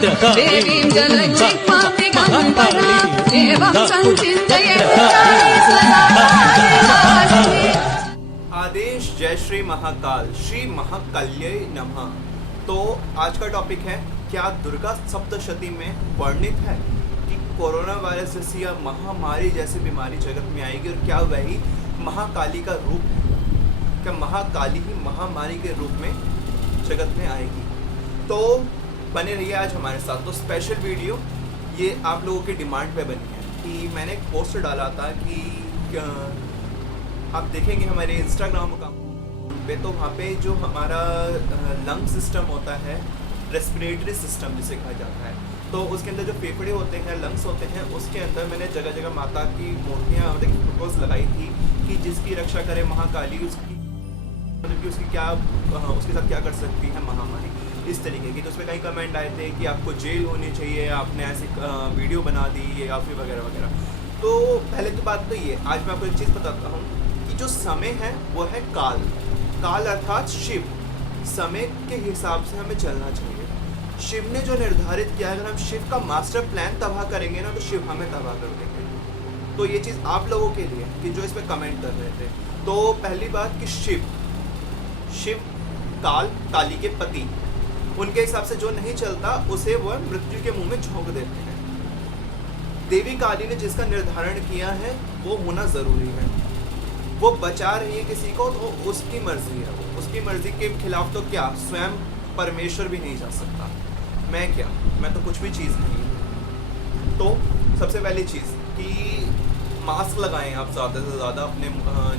देवीं जलचिक्मां दिगम्बरा एवं संचिन्तये आदेश जय श्री महाकाल श्री महाकाल्यै नमः। तो आज का टॉपिक है, क्या दुर्गा सप्तशती में वर्णित है कि कोरोना वायरस जैसी या महामारी जैसी बीमारी जगत में आएगी, और क्या वही महाकाली का रूप है? क्या महाकाली ही महामारी के रूप में जगत में आएगी? तो बने रहिए आज हमारे साथ। तो स्पेशल वीडियो ये आप लोगों की डिमांड पे बनी है कि मैंने एक पोस्ट डाला था कि आप देखेंगे हमारे इंस्टाग्राम अकाउंट पे, तो वहाँ पे जो हमारा लंग सिस्टम होता है, रेस्पिरेटरी सिस्टम जिसे कहा जाता है, तो उसके अंदर जो फेफड़े होते हैं, लंग्स होते हैं, उसके अंदर मैंने जगह जगह माता की मूर्तियाँ मतलब फोटोज लगाई थी कि जिसकी रक्षा करे महाकाली, उसकी मतलब कि उसकी क्या उसके साथ क्या कर सकती है महामारी, इस तरीके की। तो उसमें कई कमेंट आए थे कि आपको जेल होनी चाहिए, आपने ऐसी वीडियो बना दी या फिर वगैरह वगैरह। तो पहले तो बात तो ये, आज मैं आपको एक चीज़ बताता हूँ कि जो समय है वो है काल। काल अर्थात शिव। समय के हिसाब से हमें चलना चाहिए। शिव ने जो निर्धारित किया है, अगर हम शिव का मास्टर प्लान तबाह करेंगे ना, तो शिव हमें तबाह कर देंगे। तो ये चीज़ आप लोगों के लिए कि जो इस पर कमेंट कर रहे थे। तो पहली बात कि शिव काल, काली के पति, उनके हिसाब से जो नहीं चलता उसे वह मृत्यु के मुंह में झोंक देते हैं। देवी काली ने जिसका निर्धारण किया है वो होना जरूरी है। वो बचा रही है किसी को तो उसकी मर्जी है, उसकी मर्जी के खिलाफ तो क्या स्वयं परमेश्वर भी नहीं जा सकता। मैं क्या, मैं तो कुछ भी चीज़ नहीं। तो सबसे पहली चीज़ कि मास्क लगाएं आप ज़्यादा से ज़्यादा अपने,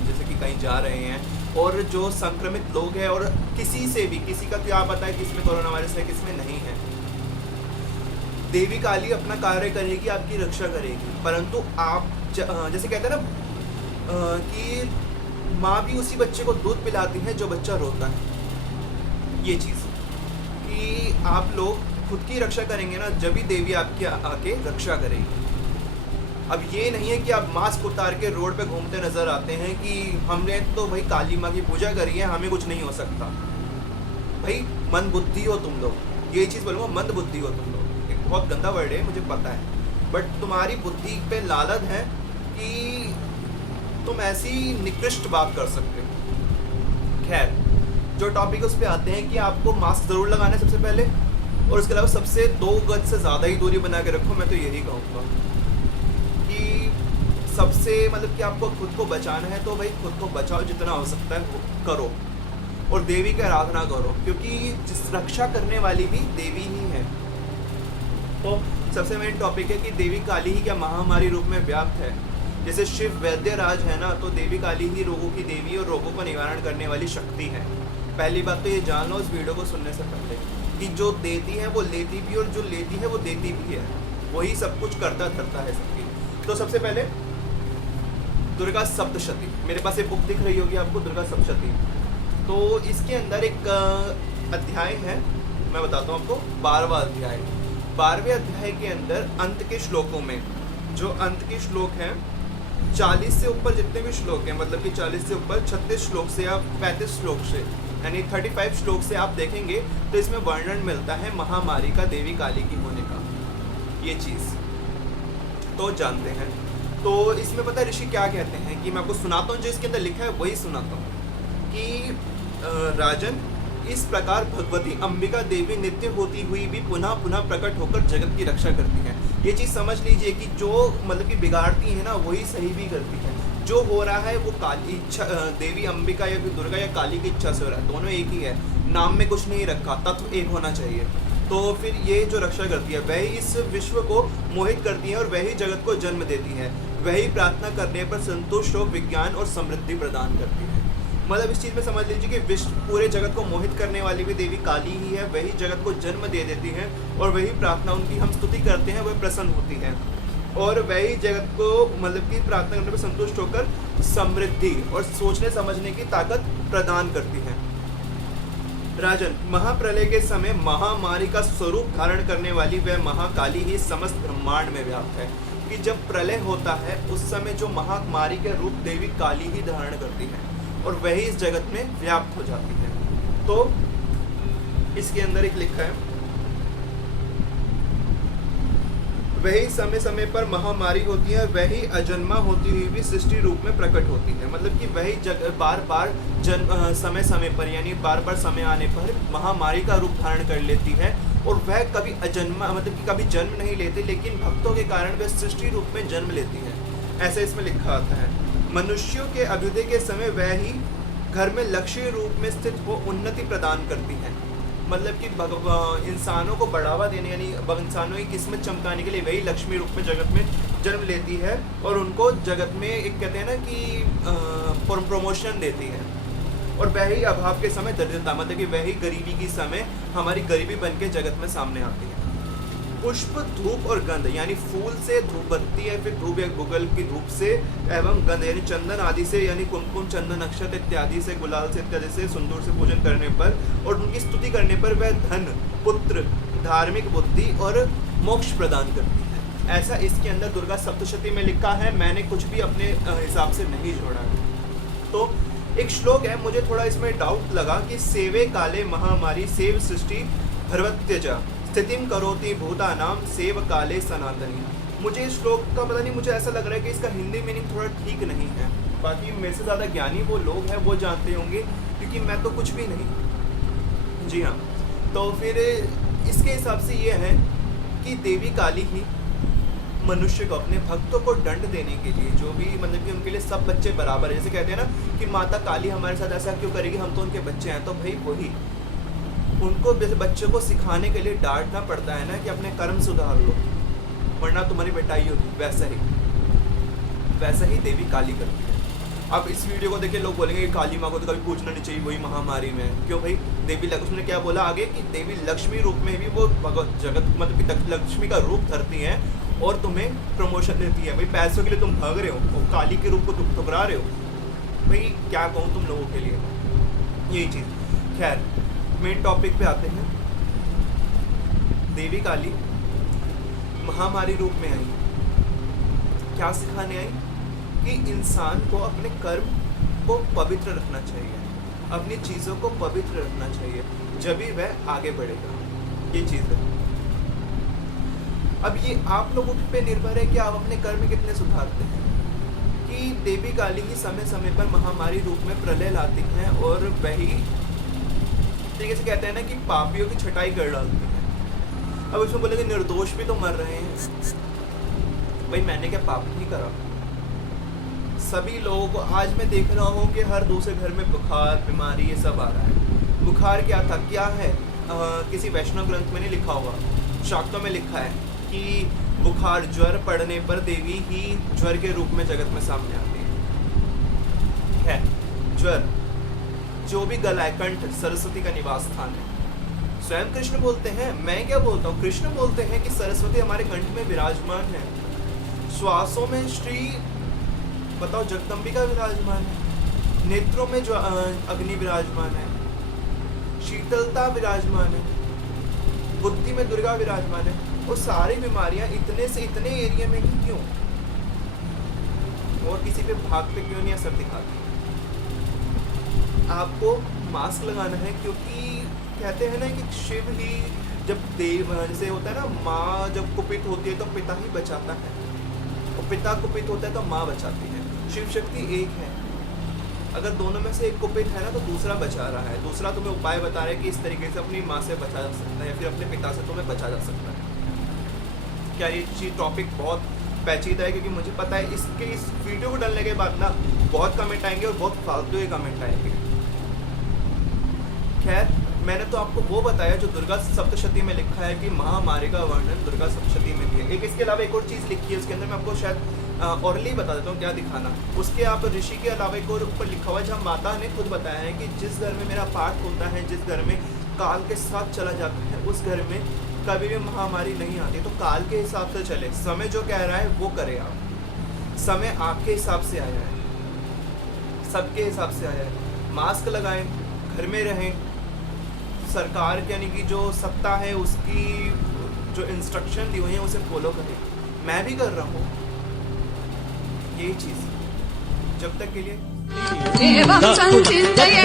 जैसे कि कहीं जा रहे हैं, और जो संक्रमित लोग हैं, और किसी से भी, किसी का क्या पता है किसमें कोरोना वायरस है किसमें नहीं है। देवी काली अपना कार्य करेगी, आपकी रक्षा करेगी, परंतु आप जैसे कहते हैं ना कि माँ भी उसी बच्चे को दूध पिलाती है जो बच्चा रोता है। ये चीज़ कि आप लोग खुद की रक्षा करेंगे ना, जब भी देवी आपकी आके रक्षा करेगी। अब ये नहीं है कि आप मास्क उतार के रोड पे घूमते नजर आते हैं कि हमने तो भाई काली माँ की पूजा करी है, हमें कुछ नहीं हो सकता। भाई मंद बुद्धि हो तुम लोग, ये चीज़ बोलूँगा, मंद बुद्धि हो तुम लोग। एक बहुत गंदा वर्ड है मुझे पता है, बट तुम्हारी बुद्धि पे लालच है कि तुम ऐसी निकृष्ट बात कर सकते हो। खैर, जो टॉपिक उस पर आते हैं कि आपको मास्क ज़रूर लगाना है सबसे पहले, और उसके अलावा सबसे 2 गज से ज़्यादा ही दूरी बना के रखो। मैं तो यही कहूँगा कि सबसे मतलब कि आपको खुद को बचाना है तो भाई खुद को बचाओ, जितना हो सकता है वो करो, और देवी की आराधना करो, क्योंकि जिस रक्षा करने वाली भी देवी ही है। तो सबसे मेन टॉपिक है कि देवी काली ही क्या महामारी रूप में व्याप्त है। जैसे शिव वैद्य राज है ना, तो देवी काली ही रोगों की देवी और रोगों का निवारण करने वाली शक्ति है। पहली बात तो ये जान लो इस वीडियो को सुनने से पहले कि जो देती है वो लेती भी, और जो लेती है वो देती भी है। वही सब कुछ करता धरता है सबकी। तो सबसे पहले दुर्गा सप्तशती, मेरे पास ये बुक दिख रही होगी आपको, दुर्गा सप्तशती। तो इसके अंदर एक अध्याय है, मैं बताता हूँ आपको, 12वां अध्याय। 12वें अध्याय के अंदर अंत के श्लोकों में, जो अंत के श्लोक हैं 40 से ऊपर जितने भी श्लोक हैं, मतलब कि 40 से ऊपर 36 श्लोक से या 35 श्लोक से, यानी 35 श्लोक से आप देखेंगे तो इसमें वर्णन मिलता है महामारी का, देवी काली की होने का। ये चीज़ तो जानते हैं। तो इसमें पता है ऋषि क्या कहते हैं कि मैं आपको सुनाता हूँ, जो इसके अंदर लिखा है वही सुनाता हूँ कि राजन, इस प्रकार भगवती अंबिका देवी नित्य होती हुई भी पुनः पुनः प्रकट होकर जगत की रक्षा करती हैं। ये चीज़ समझ लीजिए कि जो मतलब कि बिगाड़ती है ना, वही सही भी करती है। जो हो रहा है वो काली इच्छा, देवी अंबिका या फिर दुर्गा या काली की इच्छा से हो रहा है, दोनों एक ही है, नाम में कुछ नहीं रखा, तत्व एक होना चाहिए। तो फिर ये जो रक्षा करती है वही इस विश्व को मोहित करती है, और वही जगत को जन्म देती है, वही प्रार्थना करने पर संतुष्ट हो विज्ञान और समृद्धि प्रदान करती है। मतलब इस चीज़ में समझ लीजिए कि विश्व पूरे जगत को मोहित करने वाली भी देवी काली ही है, वही जगत को जन्म दे देती है, और वही प्रार्थना उनकी हम स्तुति करते हैं वह प्रसन्न होती है, और वही जगत को मतलब कि प्रार्थना करने पर संतुष्ट होकर समृद्धि और सोचने समझने की ताकत प्रदान करती है। राजन, महाप्रलय के समय महामारी का स्वरूप धारण करने वाली वह महाकाली ही समस्त ब्रह्मांड में व्याप्त है। कि जब प्रलय होता है उस समय जो महामारी के रूप देवी काली ही धारण करती है, और वही इस जगत में व्याप्त हो जाती है। तो इसके अंदर एक लिखा है वही समय समय पर महामारी होती है, वही अजन्मा होती हुई भी सृष्टि रूप में प्रकट होती है। मतलब कि वही बार बार समय समय पर यानी बार बार समय आने पर महामारी का रूप धारण कर लेती है, और वह कभी अजन्मा मतलब कि कभी जन्म नहीं लेती, लेकिन भक्तों के कारण वह सृष्टि रूप में जन्म लेती है। ऐसा इसमें लिखा आता है। मनुष्यों के अभ्युदय के समय वह ही घर में लक्ष्य रूप में स्थित हो उन्नति प्रदान करती है। मतलब कि इंसानों को बढ़ावा देने यानी इंसानों की किस्मत चमकाने के लिए वही लक्ष्मी रूप में जगत में जन्म लेती है, और उनको जगत में एक कहते हैं ना कि प्रमोशन देती है। और वही अभाव के समय दरिद्रता मतलब कि वही गरीबी के समय हमारी गरीबी बन के जगत में सामने आती है। पुष्प, धूप और गंध यानी फूल से धूप बनती है, फिर धूप या गुगल की धूप से, एवं गंध यानी चंदन आदि से यानी कुमकुम, चंदन, अक्षत इत्यादि से, गुलाल से इत्यादि से, सिंदूर से पूजन करने पर और उनकी स्तुति करने पर वह धन, पुत्र, धार्मिक बुद्धि और मोक्ष प्रदान करती है। ऐसा इसके अंदर दुर्गा सप्तशती में लिखा है। मैंने कुछ भी अपने हिसाब से नहीं जोड़ा है। तो एक श्लोक है, मुझे थोड़ा इसमें डाउट लगा कि सेवे काले महामारी सेव सृष्टि भर्वत्यजा स्थितिम करोति भूतानाम सेव काले सनातनी। मुझे इस श्लोक का पता नहीं, मुझे ऐसा लग रहा है कि इसका हिंदी मीनिंग थोड़ा ठीक नहीं है। बाकी मेरे से ज़्यादा ज्ञानी वो लोग हैं, वो जानते होंगे, क्योंकि मैं तो कुछ भी नहीं। जी हाँ, तो फिर इसके हिसाब से ये है कि देवी काली ही मनुष्य को अपने भक्तों को दंड देने के लिए, जो भी मतलब कि उनके लिए सब बच्चे बराबर है। जैसे कहते हैं ना कि माता काली हमारे साथ ऐसा क्यों करेगी, हम तो उनके बच्चे हैं। तो भाई वही उनको बच्चों को सिखाने के लिए डांटना पड़ता है ना कि अपने कर्म सुधार लो, वरना तुम्हारी पिटाई होगी। वैसा ही देवी काली करती है। अब इस वीडियो को देखिए लोग बोलेंगे कि काली माँ को तो कभी पूछना नहीं चाहिए, वही महामारी में क्यों भाई। देवी उसने क्या बोला आगे कि देवी लक्ष्मी रूप में भी वो जगत मतलब कि लक्ष्मी का रूप धरती है और तुम्हें प्रमोशन देती है। भाई पैसों के लिए तुम भाग रहे हो और काली के रूप को तुम ठुकरा रहे हो। भाई क्या कहूँ तुम लोगों के लिए, यही चीज़। खैर मेन टॉपिक पे आते हैं। देवी काली महामारी रूप में आई, क्या सिखाने आई कि इंसान को अपने कर्म को पवित्र रखना चाहिए, अपनी चीज़ों को पवित्र रखना चाहिए, जब ही वह आगे बढ़ेगा। ये चीज़ है। अब ये आप लोगों पे निर्भर है कि आप अपने कर्म कितने सुधारते हैं। कि देवी काली ही समय समय पर महामारी रूप में प्रलय लाती हैं और वही तरीके से कहते हैं ना कि पापियों की छटाई कर डालती है। अब इसमें बोलेंगे निर्दोष भी तो मर रहे हैं। भाई मैंने क्या पाप नहीं करा। सभी लोगों को आज मैं देख रहा हूँ कि हर दूसरे घर में बुखार, बीमारी ये सब आ रहा है। बुखार क्या था, क्या है, किसी वैष्णव ग्रंथ में नहीं लिखा हुआ, शाक्तों में लिखा है कि बुखार ज्वर पड़ने पर देवी ही ज्वर के रूप में जगत में सामने आती है। ज्वर जो भी गला है, कंठ सरस्वती का निवास स्थान है। स्वयं कृष्ण बोलते हैं, मैं क्या बोलता हूँ, कृष्ण बोलते हैं कि सरस्वती हमारे कंठ में विराजमान है। श्वासों में श्री बताओ जगदम्बिका विराजमान है। नेत्रों में जो अग्नि विराजमान है, शीतलता विराजमान है, बुद्धि में दुर्गा विराजमान है। और सारी बीमारियां इतने से इतने एरिया में ही क्यों, और किसी पे भाग पे क्यों नहीं असर दिखाती। आपको मास्क लगाना है, क्योंकि कहते हैं ना कि शिव ही जब देव जैसे होता है ना, माँ जब कुपित होती है तो पिता ही बचाता है, और पिता कुपित होता है तो माँ बचाती है। शिव शक्ति एक है। अगर दोनों में से एक कुपित है ना तो दूसरा बचा रहा है, दूसरा तुम्हें उपाय बता रहा है कि इस तरीके से अपनी माँ से बचा जा सकता है या फिर अपने पिता से तुम्हें बचा जा सकता है। क्या ये चीज टॉपिक बहुत पेचीदा है, क्योंकि मुझे पता है इस वीडियो को डालने के बाद ना बहुत कमेंट आएंगे और बहुत फालतू के कमेंट आएंगे। खैर मैंने तो आपको वो बताया जो दुर्गा सप्तशती में लिखा है कि महामारी का वर्णन दुर्गा सप्तशती में दिया। एक इसके अलावा एक और चीज़ लिखी है, उसके अंदर मैं आपको शायद औरली बता देता हूँ क्या दिखाना। उसके आप ऋषि के अलावा एक और ऊपर लिखा हुआ है, जहाँ माता ने खुद बताया है कि जिस घर में मेरा पाठ होता है, जिस घर में काल के साथ चला जाता है, उस घर में कभी भी महामारी नहीं आती। तो काल के हिसाब से चले, समय जो कह रहा है वो करें आप। समय आपके हिसाब से आया है, सबके हिसाब से आया है। मास्क लगाएं, घर में रहें, सरकार यानी कि जो सत्ता है उसकी जो इंस्ट्रक्शन दी हुई है उसे फॉलो करें। मैं भी कर रहा हूँ यही चीज़। जब तक के लिए एवं संचिन्तये